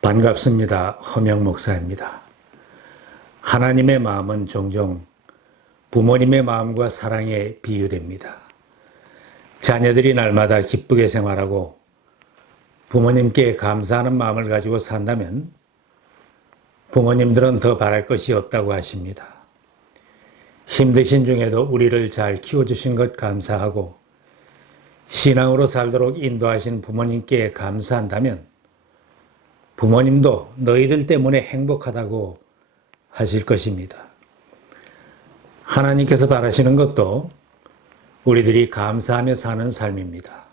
반갑습니다. 허명 목사입니다. 하나님의 마음은 종종 부모님의 마음과 사랑에 비유됩니다. 자녀들이 날마다 기쁘게 생활하고 부모님께 감사하는 마음을 가지고 산다면 부모님들은 더 바랄 것이 없다고 하십니다. 힘드신 중에도 우리를 잘 키워주신 것 감사하고 신앙으로 살도록 인도하신 부모님께 감사한다면 부모님도 너희들 때문에 행복하다고 하실 것입니다. 하나님께서 바라시는 것도 우리들이 감사하며 사는 삶입니다.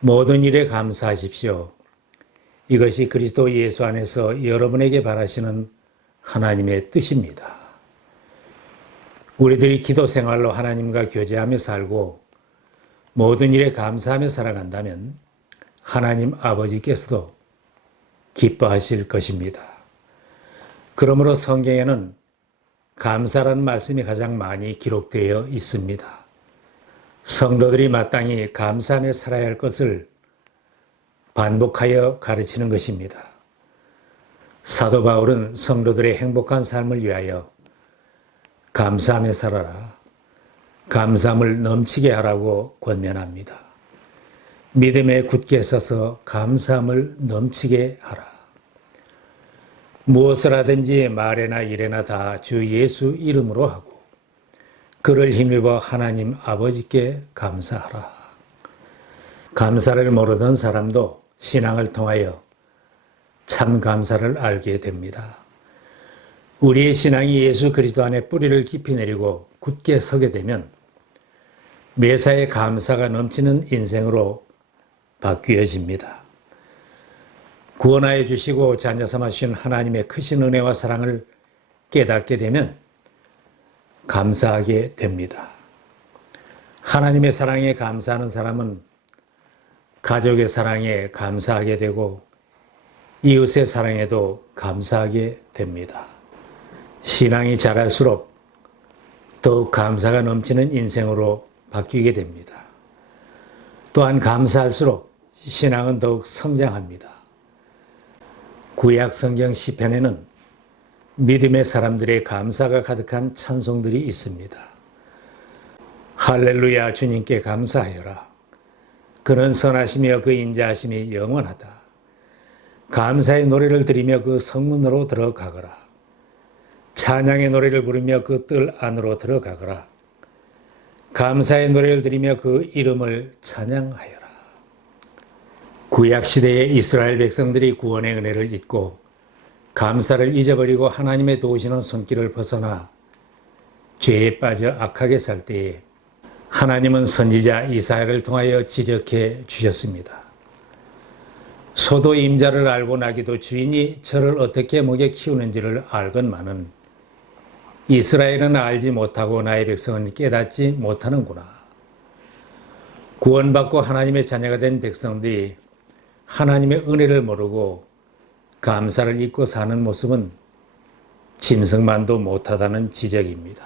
모든 일에 감사하십시오. 이것이 그리스도 예수 안에서 여러분에게 바라시는 하나님의 뜻입니다. 우리들이 기도 생활로 하나님과 교제하며 살고 모든 일에 감사하며 살아간다면 하나님 아버지께서도 기뻐하실 것입니다. 그러므로 성경에는 감사라는 말씀이 가장 많이 기록되어 있습니다. 성도들이 마땅히 감사하며 살아야 할 것을 반복하여 가르치는 것입니다. 사도 바울은 성도들의 행복한 삶을 위하여 감사하며 살아라, 감사함을 넘치게 하라고 권면합니다. 믿음에 굳게 서서 감사함을 넘치게 하라. 무엇을 하든지 말에나 일에나 다 주 예수 이름으로 하고 그를 힘입어 하나님 아버지께 감사하라. 감사를 모르던 사람도 신앙을 통하여 참 감사를 알게 됩니다. 우리의 신앙이 예수 그리스도 안에 뿌리를 깊이 내리고 굳게 서게 되면 매사에 감사가 넘치는 인생으로 바뀌어집니다. 구원하여 주시고 자녀 삼아주신 하나님의 크신 은혜와 사랑을 깨닫게 되면 감사하게 됩니다. 하나님의 사랑에 감사하는 사람은 가족의 사랑에 감사하게 되고 이웃의 사랑에도 감사하게 됩니다. 신앙이 자랄수록 더욱 감사가 넘치는 인생으로 바뀌게 됩니다. 또한 감사할수록 신앙은 더욱 성장합니다. 구약 성경 시편에는 믿음의 사람들의 감사가 가득한 찬송들이 있습니다. 할렐루야, 주님께 감사하여라. 그는 선하시며 그 인자하심이 영원하다. 감사의 노래를 드리며 그 성문으로 들어가거라. 찬양의 노래를 부르며 그 뜰 안으로 들어가거라. 감사의 노래를 드리며 그 이름을 찬양하여라. 구약시대의 이스라엘 백성들이 구원의 은혜를 잊고 감사를 잊어버리고 하나님의 도우시는 손길을 벗어나 죄에 빠져 악하게 살 때에 하나님은 선지자 이사야를 통하여 지적해 주셨습니다. 소도 임자를 알고 나기도 주인이 저를 어떻게 먹여 키우는지를 알건만은 이스라엘은 알지 못하고 나의 백성은 깨닫지 못하는구나. 구원받고 하나님의 자녀가 된 백성들이 하나님의 은혜를 모르고 감사를 잊고 사는 모습은 짐승만도 못하다는 지적입니다.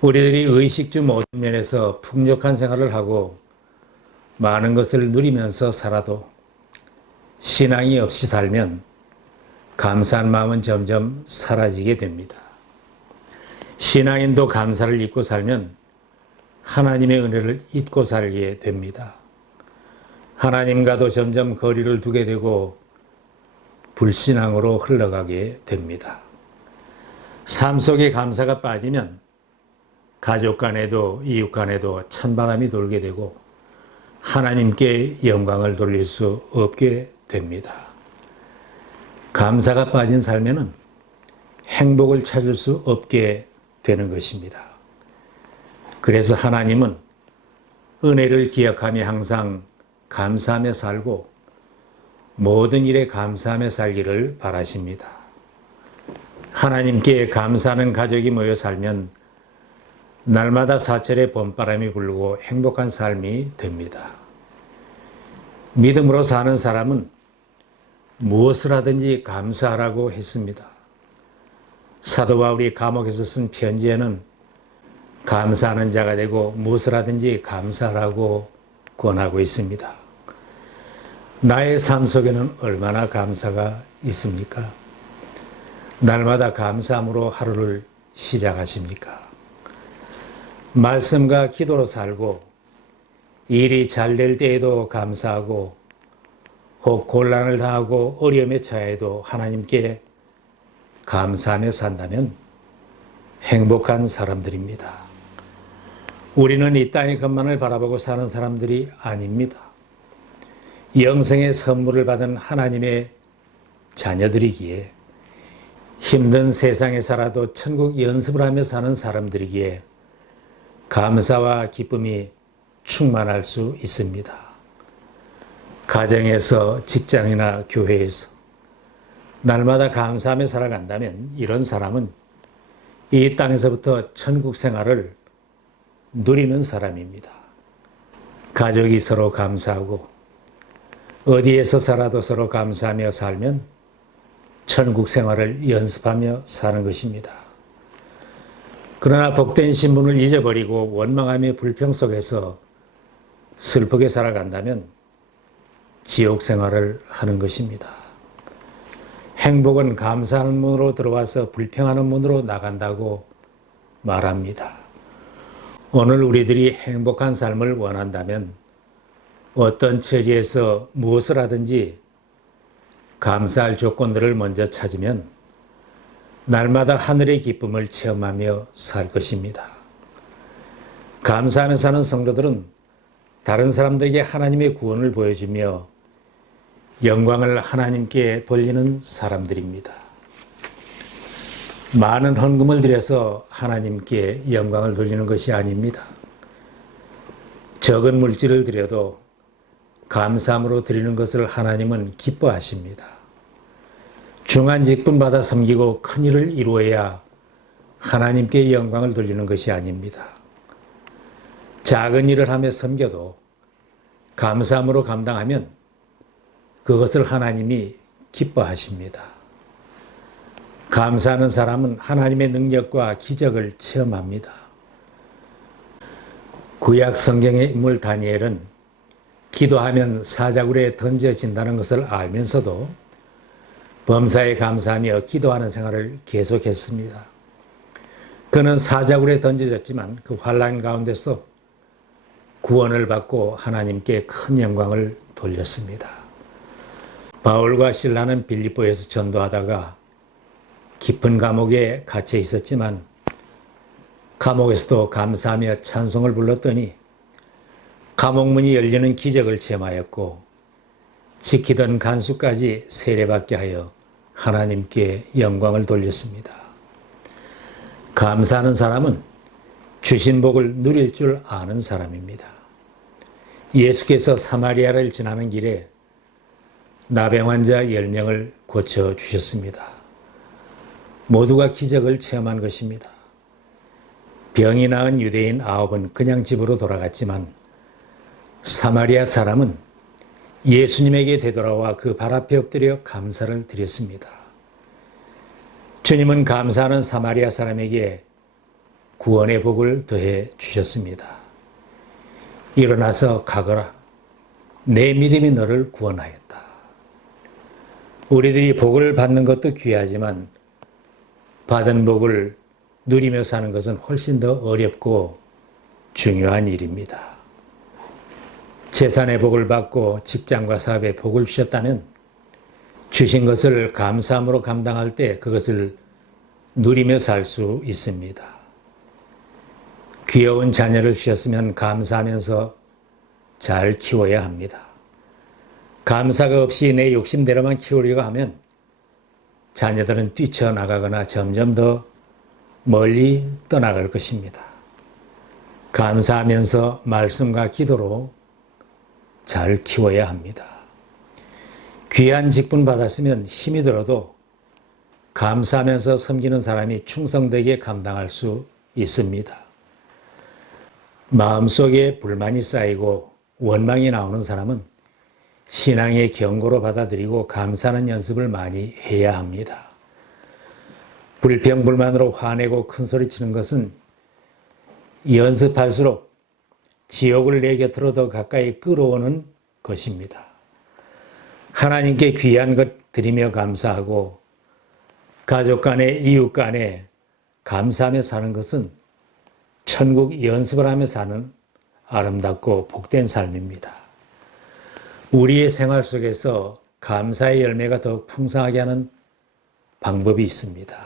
우리들이 의식주 모든 면에서 풍족한 생활을 하고 많은 것을 누리면서 살아도 신앙이 없이 살면 감사한 마음은 점점 사라지게 됩니다. 신앙인도 감사를 잊고 살면 하나님의 은혜를 잊고 살게 됩니다. 하나님과도 점점 거리를 두게 되고 불신앙으로 흘러가게 됩니다. 삶 속에 감사가 빠지면 가족 간에도 이웃 간에도 찬바람이 돌게 되고 하나님께 영광을 돌릴 수 없게 됩니다. 감사가 빠진 삶에는 행복을 찾을 수 없게 되는 것입니다. 그래서 하나님은 은혜를 기억하며 항상 감사하며 살고 모든 일에 감사하며 살기를 바라십니다. 하나님께 감사하는 가족이 모여 살면 날마다 사철의 봄바람이 불고 행복한 삶이 됩니다. 믿음으로 사는 사람은 무엇을 하든지 감사하라고 했습니다. 사도 바울이 감옥에서 쓴 편지에는 감사하는 자가 되고 무엇을 하든지 감사하라고 권하고 있습니다. 나의 삶 속에는 얼마나 감사가 있습니까? 날마다 감사함으로 하루를 시작하십니까? 말씀과 기도로 살고 일이 잘 될 때에도 감사하고 혹 곤란을 당하고 어려움에 처해도 하나님께 감사하며 산다면 행복한 사람들입니다. 우리는 이 땅의 것만을 바라보고 사는 사람들이 아닙니다. 영생의 선물을 받은 하나님의 자녀들이기에 힘든 세상에 살아도 천국 연습을 하며 사는 사람들이기에 감사와 기쁨이 충만할 수 있습니다. 가정에서, 직장이나 교회에서 날마다 감사하며 살아간다면 이런 사람은 이 땅에서부터 천국 생활을 누리는 사람입니다. 가족이 서로 감사하고 어디에서 살아도 서로 감사하며 살면 천국 생활을 연습하며 사는 것입니다. 그러나 복된 신분을 잊어버리고 원망하며 불평 속에서 슬프게 살아간다면 지옥 생활을 하는 것입니다. 행복은 감사하는 문으로 들어와서 불평하는 문으로 나간다고 말합니다. 오늘 우리들이 행복한 삶을 원한다면 어떤 처지에서 무엇을 하든지 감사할 조건들을 먼저 찾으면 날마다 하늘의 기쁨을 체험하며 살 것입니다. 감사하며 사는 성도들은 다른 사람들에게 하나님의 구원을 보여주며 영광을 하나님께 돌리는 사람들입니다. 많은 헌금을 들여서 하나님께 영광을 돌리는 것이 아닙니다. 적은 물질을 드려도 감사함으로 드리는 것을 하나님은 기뻐하십니다. 중한 직분 받아 섬기고 큰 일을 이루어야 하나님께 영광을 돌리는 것이 아닙니다. 작은 일을 하며 섬겨도 감사함으로 감당하면 그것을 하나님이 기뻐하십니다. 감사하는 사람은 하나님의 능력과 기적을 체험합니다. 구약 성경의 인물 다니엘은 기도하면 사자굴에 던져진다는 것을 알면서도 범사에 감사하며 기도하는 생활을 계속했습니다. 그는 사자굴에 던져졌지만 그 환난 가운데서 구원을 받고 하나님께 큰 영광을 돌렸습니다. 바울과 실라는 빌립보에서 전도하다가 깊은 감옥에 갇혀 있었지만 감옥에서도 감사하며 찬송을 불렀더니 감옥문이 열리는 기적을 체험하였고 지키던 간수까지 세례받게 하여 하나님께 영광을 돌렸습니다. 감사하는 사람은 주신 복을 누릴 줄 아는 사람입니다. 예수께서 사마리아를 지나는 길에 나병 환자 10명을 고쳐주셨습니다. 모두가 기적을 체험한 것입니다. 병이 나은 유대인 9은 그냥 집으로 돌아갔지만 사마리아 사람은 예수님에게 되돌아와 그 발 앞에 엎드려 감사를 드렸습니다. 주님은 감사하는 사마리아 사람에게 구원의 복을 더해 주셨습니다. 일어나서 가거라. 내 믿음이 너를 구원하였다. 우리들이 복을 받는 것도 귀하지만 받은 복을 누리며 사는 것은 훨씬 더 어렵고 중요한 일입니다. 재산의 복을 받고 직장과 사업에 복을 주셨다면 주신 것을 감사함으로 감당할 때 그것을 누리며 살 수 있습니다. 귀여운 자녀를 주셨으면 감사하면서 잘 키워야 합니다. 감사가 없이 내 욕심대로만 키우려고 하면 자녀들은 뛰쳐나가거나 점점 더 멀리 떠나갈 것입니다. 감사하면서 말씀과 기도로 잘 키워야 합니다. 귀한 직분 받았으면 힘이 들어도 감사하면서 섬기는 사람이 충성되게 감당할 수 있습니다. 마음속에 불만이 쌓이고 원망이 나오는 사람은 신앙의 경고로 받아들이고 감사하는 연습을 많이 해야 합니다. 불평불만으로 화내고 큰소리치는 것은 연습할수록 지옥을 내 곁으로 더 가까이 끌어오는 것입니다. 하나님께 귀한 것 드리며 감사하고 가족 간에 이웃 간에 감사하며 사는 것은 천국 연습을 하며 사는 아름답고 복된 삶입니다. 우리의 생활 속에서 감사의 열매가 더욱 풍성하게 하는 방법이 있습니다.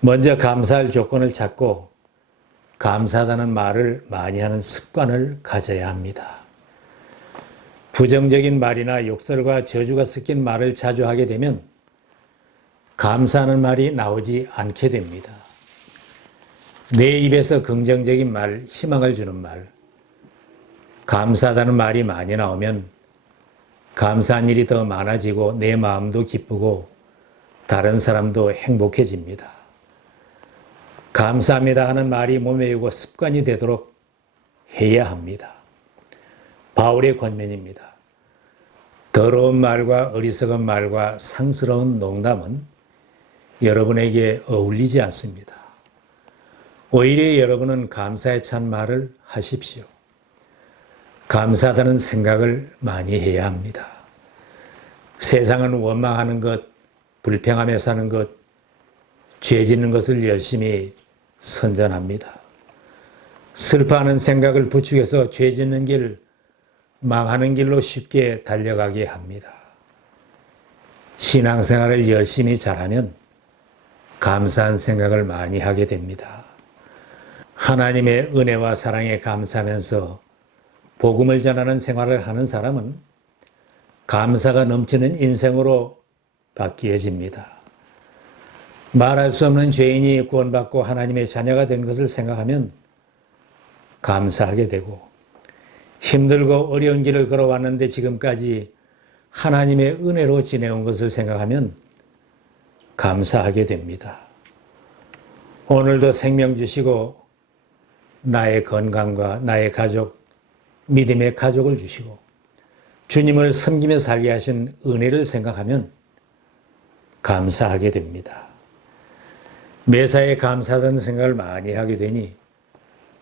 먼저 감사할 조건을 찾고 감사하다는 말을 많이 하는 습관을 가져야 합니다. 부정적인 말이나 욕설과 저주가 섞인 말을 자주 하게 되면 감사하는 말이 나오지 않게 됩니다. 내 입에서 긍정적인 말, 희망을 주는 말, 감사하다는 말이 많이 나오면 감사한 일이 더 많아지고 내 마음도 기쁘고 다른 사람도 행복해집니다. 감사합니다 하는 말이 몸에 배우고 습관이 되도록 해야 합니다. 바울의 권면입니다. 더러운 말과 어리석은 말과 상스러운 농담은 여러분에게 어울리지 않습니다. 오히려 여러분은 감사에 찬 말을 하십시오. 감사하다는 생각을 많이 해야 합니다. 세상은 원망하는 것, 불평하며 사는 것, 죄 짓는 것을 열심히 선전합니다. 슬퍼하는 생각을 부추겨서 죄 짓는 길, 망하는 길로 쉽게 달려가게 합니다. 신앙생활을 열심히 잘하면 감사한 생각을 많이 하게 됩니다. 하나님의 은혜와 사랑에 감사하면서 복음을 전하는 생활을 하는 사람은 감사가 넘치는 인생으로 바뀌어집니다. 말할 수 없는 죄인이 구원받고 하나님의 자녀가 된 것을 생각하면 감사하게 되고, 힘들고 어려운 길을 걸어왔는데 지금까지 하나님의 은혜로 지내온 것을 생각하면 감사하게 됩니다. 오늘도 생명 주시고 나의 건강과 나의 가족, 믿음의 가족을 주시고 주님을 섬기며 살게 하신 은혜를 생각하면 감사하게 됩니다. 매사에 감사하다는 생각을 많이 하게 되니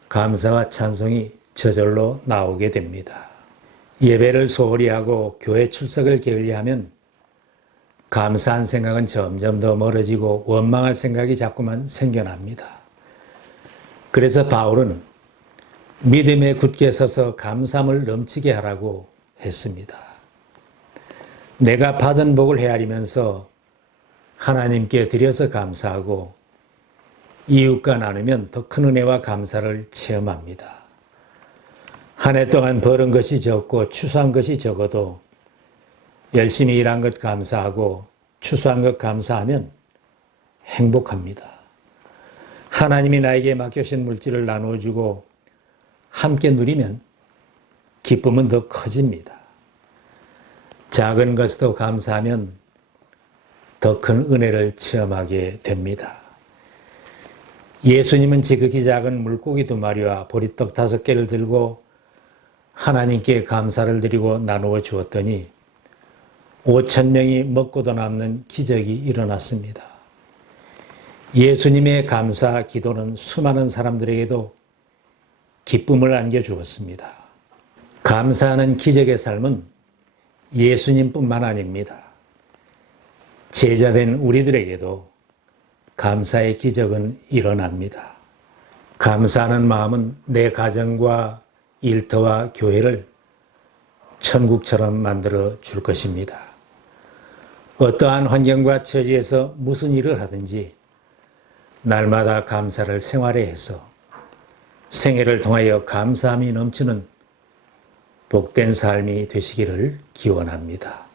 감사와 찬송이 저절로 나오게 됩니다. 예배를 소홀히 하고 교회 출석을 게을리하면 감사한 생각은 점점 더 멀어지고 원망할 생각이 자꾸만 생겨납니다. 그래서 바울은 믿음에 굳게 서서 감사함을 넘치게 하라고 했습니다. 내가 받은 복을 헤아리면서 하나님께 드려서 감사하고 이웃과 나누면 더 큰 은혜와 감사를 체험합니다. 한 해 동안 벌은 것이 적고 추수한 것이 적어도 열심히 일한 것 감사하고 추수한 것 감사하면 행복합니다. 하나님이 나에게 맡겨주신 물질을 나누어주고 함께 누리면 기쁨은 더 커집니다. 작은 것도 감사하면 더 큰 은혜를 체험하게 됩니다. 예수님은 지극히 작은 물고기 2마리와 보리떡 5개를 들고 하나님께 감사를 드리고 나누어 주었더니 5,000명이 먹고도 남는 기적이 일어났습니다. 예수님의 감사 기도는 수많은 사람들에게도 기쁨을 안겨주었습니다. 감사하는 기적의 삶은 예수님뿐만 아닙니다. 제자된 우리들에게도 감사의 기적은 일어납니다. 감사하는 마음은 내 가정과 일터와 교회를 천국처럼 만들어 줄 것입니다. 어떠한 환경과 처지에서 무슨 일을 하든지 날마다 감사를 생활에 해서 생애를 통하여 감사함이 넘치는 복된 삶이 되시기를 기원합니다.